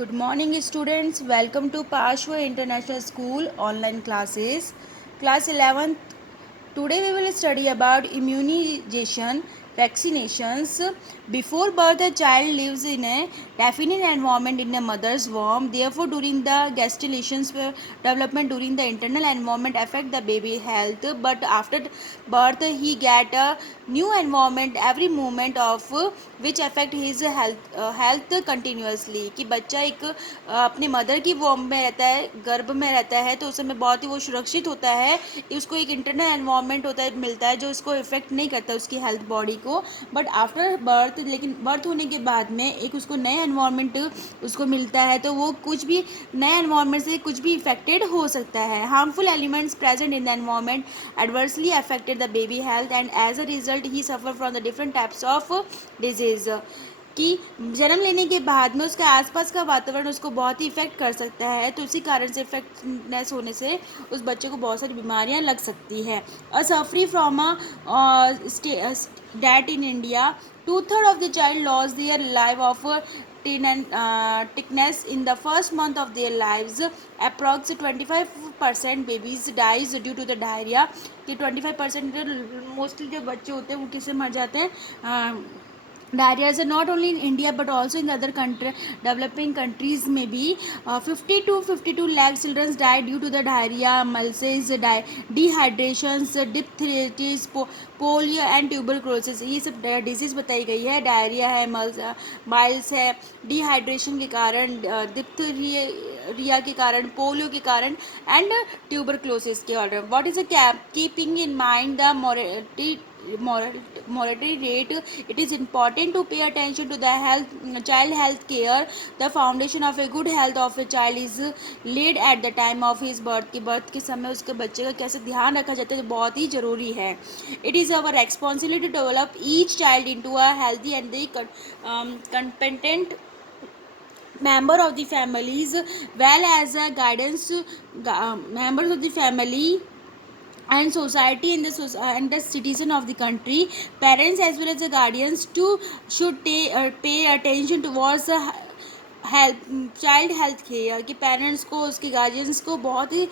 Good morning, students. Welcome to Pashwa International School online classes. Class 11th. Today we will study about immunization, vaccinations. Before birth, a child lives in a definite environment in a mother's womb. Therefore, during the gestation's development, during the internal environment affect the baby health. But after birth, he get a new environment every moment of which affect his health continuously. कि बच्चा एक अपने mother की warm में रहता है, गर्भ में रहता है, तो उस समय बहुत ही वो सुरक्षित होता है. उसको एक इंटरनल एनवायरनमेंट होता है मिलता है जो उसको इफेक्ट नहीं करता उसकी हेल्थ बॉडी को. बट आफ्टर बर्थ, लेकिन बर्थ होने के बाद में एक उसको नया एनवायरनमेंट उसको मिलता है, तो वो कुछ भी नए एनवायरनमेंट से कुछ भी इफेक्टेड हो सकता है. Harmful elements present in the environment adversely affected the baby health and as a result he suffer from the different types of disease. कि जन्म लेने के बाद में उसके आसपास का वातावरण उसको बहुत ही इफेक्ट कर सकता है, तो उसी कारण से इफेक्टनेस होने से उस बच्चे को बहुत सारी बीमारियां लग सकती है. A safari from a date in India, 2/3 of the child lost their life of tickness in the first month of their lives. Approx 25% babies dies due to the diarrhea. कि 25% मोस्टली जो बच्चे होते हैं वो किससे मर जाते हैं. Diarrhea is not only in India but also in the other developing countries. Maybe 50 to 52 lakh children die due to the diarrhea, mulces, dehydrations, diphtheritis, polio and tuberculosis. ये सब डिजीज़ बताई गई है. डायरिया है, माइल्स है, dehydration के कारण, diphtheria के कारण, पोलियो के कारण एंड ट्यूबरक्लोसिस के कारण. What is a keeping in mind the mortality rate, it is important to pay attention to the child health care. The foundation of a good health of a child is laid at the time of his birth. कि birth के समय उसके बच्चे का कैसे ध्यान रखा जाता है, बहुत ही ज़रूरी है. It is our responsibility to develop each child into a healthy and the competent member of the families, well as a guidance members of the family and society and and the citizen of the country. Parents as well as the guardians too should pay attention towards the health child health care. कि parents को, उसके guardians को बहुत ही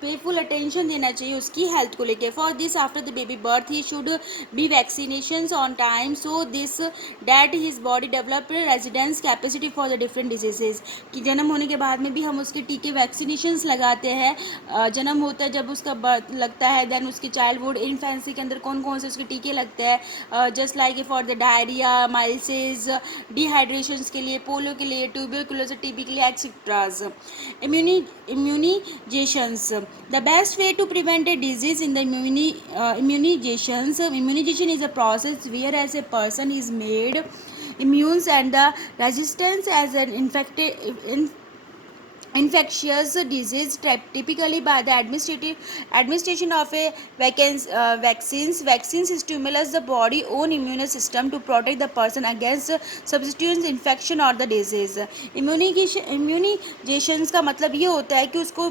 पेफुल attention देना चाहिए उसकी health को लेके. For this after the baby birth he should be vaccinations on time so this that his body develop residence capacity for the different diseases. कि जन्म होने के बाद में भी हम उसके टीके वैक्सीनेशंस लगाते हैं. जन्म होता है जब उसका बर्थ लगता है, देन उसके चाइल्डहुड इन्फेंसी के अंदर कौन कौन से उसके टीके लगते हैं, just like for the diarrhoea, measles, dehydrations के लिए, पोलियो के लिए, ट्यूबरकुलोसिस, टीबी के लिए, etceteras. Immunizations. The best way to prevent a disease in the immunizations. Immunization is a process whereas a person is made immune and the resistance as an infectious disease typically by the administration of a vaccines. Vaccines stimulate the body own immune system to protect the person against substitutes infection or the disease. Immunization का मतलब ये होता है कि उसको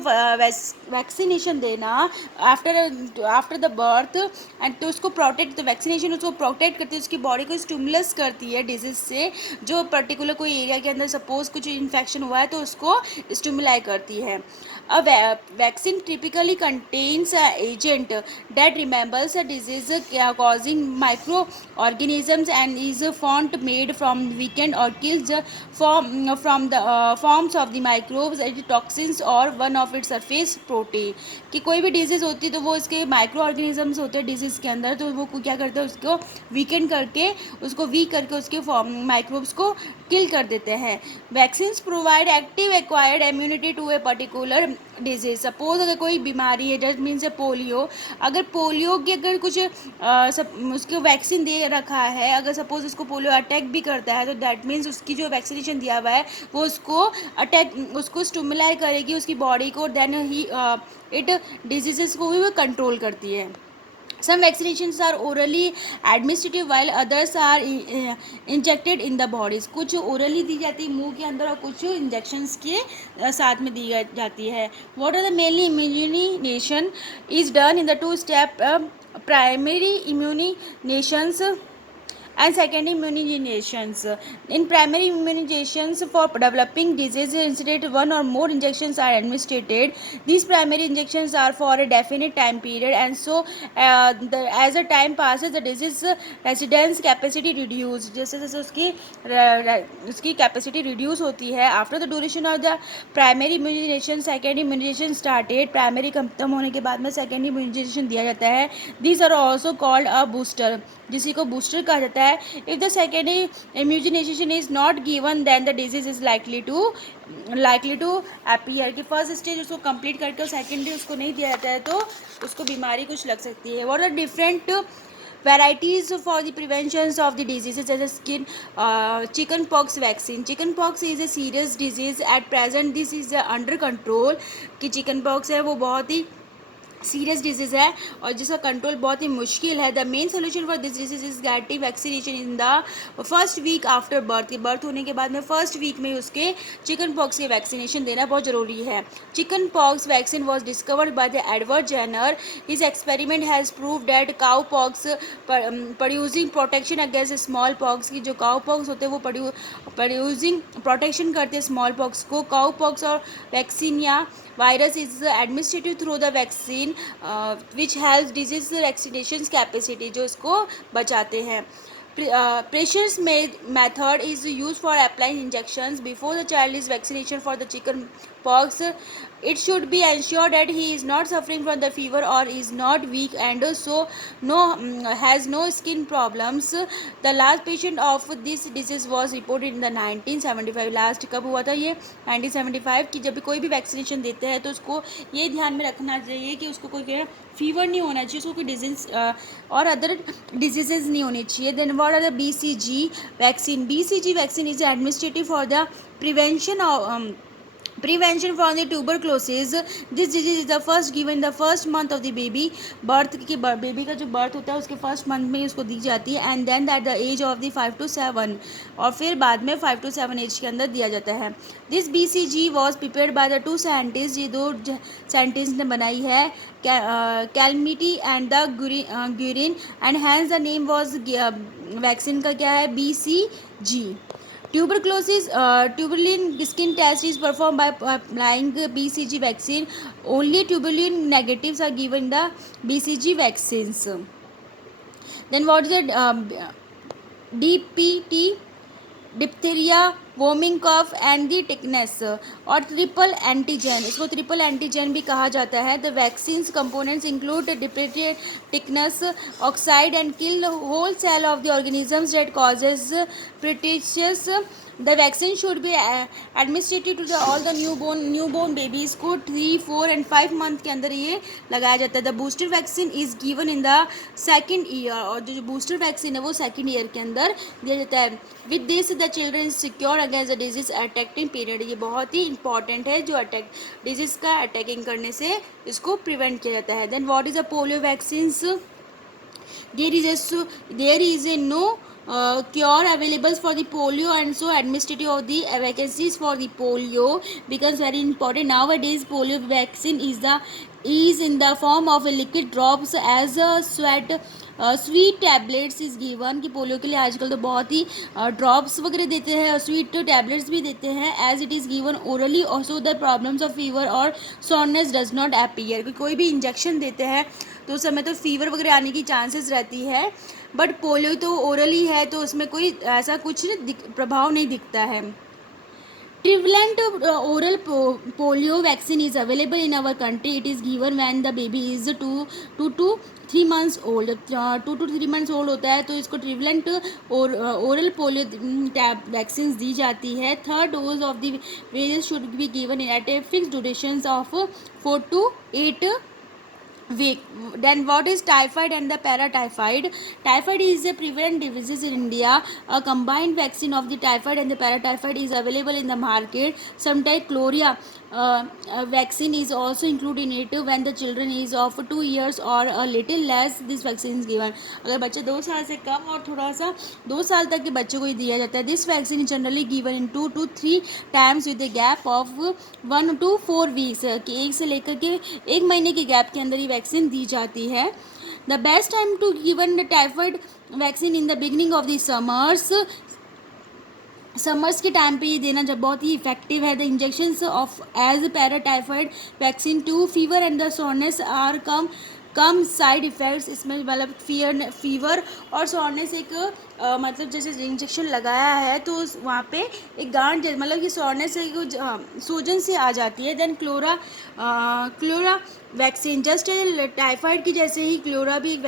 vaccination देना after the birth and, तो उसको प्रोटेक्ट, तो वैक्सीनेशन उसको प्रोटेक्ट करती है, उसकी बॉडी को स्टिमुलस करती है डिजीज से. जो पर्टिकुलर कोई एरिया के अंदर सपोज कुछ इन्फेक्शन हुआ है तो उसको स्टिमुलाई करती है. A vaccine typically contains an agent that remembers a disease causing microorganisms and is font made from weakened or kills the from the forms of the microbes, toxins or one of its surface protein. कि कोई भी disease होती है तो वो इसके micro organisms होते हैं डिजीज़ के अंदर, तो वो क्या करते हैं, उसको वीकेंड करके, उसको वीक करके उसके माइक्रोब्स को किल कर देते हैं. Vaccines provide active acquired immunity to a particular disease. Suppose अगर कोई बीमारी है, जस्ट मीन्स पोलियो, अगर पोलियो की अगर कुछ उसको वैक्सीन दे रखा है, अगर सपोज उसको पोलियो अटैक भी करता है, तो दैट मीन्स उसकी जो वैक्सीनेशन दिया हुआ है वो उसको स्टिमुलाई करेगी उसकी बॉडी को, देन ही इट डिजीज़ को भी वो कंट्रोल करती है. Some vaccinations are orally administered while others are injected in the bodies. कुछ orally दी जाती है मुंह के अंदर और कुछ इंजेक्शंस के साथ में दी जाती है. What are the mainly immunization is done in the two step primary immunizations and secondary immunizations. In primary immunizations for developing disease instead one or more injections are administered. These primary injections are for a definite time period, and so as the time passes the disease residence capacity reduce, जैसे जैसे उसकी capacity reduce होती है. After the duration of the primary immunization secondary immunization started. Primary खत्म होने के बाद में सेकेंडरी इम्यूनाइजेशन दिया जाता है. These are also called a booster, जिसी को बूस्टर कहा जाता है. If the secondary immunization is not given then the disease is likely to appear. कि फर्स्ट स्टेज उसको कंप्लीट करके सेकेंडरी उसको नहीं दिया जाता है तो उसको बीमारी कुछ लग सकती है. What are different varieties for the preventions of the diseases as a skin chicken pox vaccine. Chicken pox is a serious disease at present. This is under control. कि चिकन पॉक्स है वो बहुत ही सीरियस डिजीज़ है और जिसका control बहुत ही मुश्किल है. The main solution for this disease is getting vaccination in the first week after birth. Birth होने के बाद में फर्स्ट वीक में उसके चिकन पॉक्स के वैक्सीनेशन देना बहुत ज़रूरी है. Chicken pox vaccine was discovered by the Edward Jenner. His experiment has proved that cow pox producing protection against small pox. की जो काउ पॉक्स होते हैं वो प्रोड्यूसिंग प्रोटेक्शन करते हैं स्मॉल पॉक्स को. काउ पॉक्स और वैक्सीन या virus is administrative through the vaccine which help disease vaccination capacity, जो इसको बचाते हैं. Precious method is used for applying injections before the child is vaccinated for the chicken pox. It should be ensured that he is not suffering from the fever or is not weak and so has no skin problems. The last patient of this disease was reported in the 1975. Last कब हुआ था ये 1975 की. जब भी कोई भी vaccination देते हैं तो उसको ये ध्यान में रखना चाहिए कि उसको कोई फीवर नहीं होना चाहिए, उसको कोई डिजीज और अदर डिजीजेज नहीं होनी चाहिए. Then what are the BCG vaccine. BCG vaccine is administrative for the prevention from the tuberculosis. This disease is the first given in the first month of the baby birth. कि baby का जो birth होता है उसके first month में उसको दी जाती है. And then that the age of the 5 to 7 और फिर बाद में 5 to 7 एज के अंदर दिया जाता है. This BCG was prepared by the 2 scientist. ये 2 साइंटिस्ट ने बनाई है, Calmette and the Guerin, and hence the name was vaccine का क्या है BCG. Tubulin skin test is performed by applying BCG vaccine. Only tubulin negatives are given the BCG vaccines. Then what is the DPT? Diphtheria, whooping cough and the tetanus. और triple antigen, इसको triple antigen भी कहा जाता है. The vaccines components include diphtheria, tetanus, oxide and kill whole cell of the organisms that causes pertussis. The vaccine should be administered to the all the newborn babies को 3, 4 and 5 month के अंदर ये लगाया जाता है. The booster vaccine is given in the second year. और जो booster vaccine है वो सेकेंड ईयर के अंदर दिया जाता है. With this the children is secure against the disease attacking period. ये बहुत ही इंपॉर्टेंट है, जो डिजीज़ का अटैकिंग करने से इसको प्रिवेंट किया जाता है. Then what is a polio vaccines. there is a no cure available for the polio, and so administrative of the vacancies for the polio becomes very important. Nowadays polio vaccine is in the form of a liquid drops as a sweet tablets is given. कि polio के लिए आजकल तो बहुत ही drops वगैरह देते हैं और स्वीट टैबलेट्स भी देते हैं. As it is given orally also the problems of fever और सॉननेस डज नॉट अपीयर. कोई भी इंजेक्शन देते हैं तो उस समय तो फीवर वगैरह आने की चांसेस रहती है, बट पोलियो तो ओरली है तो उसमें कोई ऐसा कुछ प्रभाव नहीं दिखता है. Trivalent oral polio vaccine is available in our country. It is given when the baby is 2 to 3 months old. 2 to 3 months old होता है तो इसको ट्रिवलेंट और ओरल पोलियो वैक्सीन दी जाती है. Third dose of the various should be given at a fix duration of 4 to 8 week. Then what is typhoid and the paratyphoid. Typhoid is a prevalent disease in India. A combined vaccine of the typhoid and the paratyphoid is available in the market. Sometimes chloria vaccine is also included in it when the children is of 2 years or a little less. This vaccine is given. अगर बच्चा 2 साल से कम और थोड़ा सा 2 साल तक के बच्चों को दिया जाता है. This vaccine is generally given in 2 to 3 times with a gap of 1 to 4 weeks. कि 1 से लेकर के 1 महीने के गैप के अंदर ये वैक्सीन दी जाती है. The best time to given the typhoid vaccine in the beginning of the summers के टाइम पे ये देना जब बहुत ही इफेक्टिव है। The injections of as paratyphoid vaccine to fever and the soreness are come side effects. इसमें मतलब फीवर और सोरनेस एक मतलब जैसे इंजेक्शन लगाया है तो वहाँ पे एक गांठ मतलब कि सोरनेस एक सूजन सी आ जाती है। Then cholera vaccine just typhoid की जैसे ही क्लोरा भी एक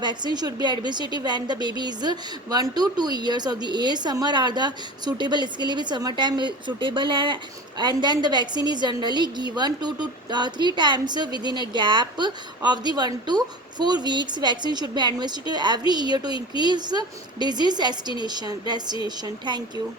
vaccine should be administrative when the baby is 1 to 2 years of the age। Summer are the suitable, इसके लिए भी समर टाइम सुटेबल है। And then the vaccine is generally given 2 to 3 times within a gap of the 1 to 4 weeks। Vaccine should be administrative every year to increase disease destination। Thank you.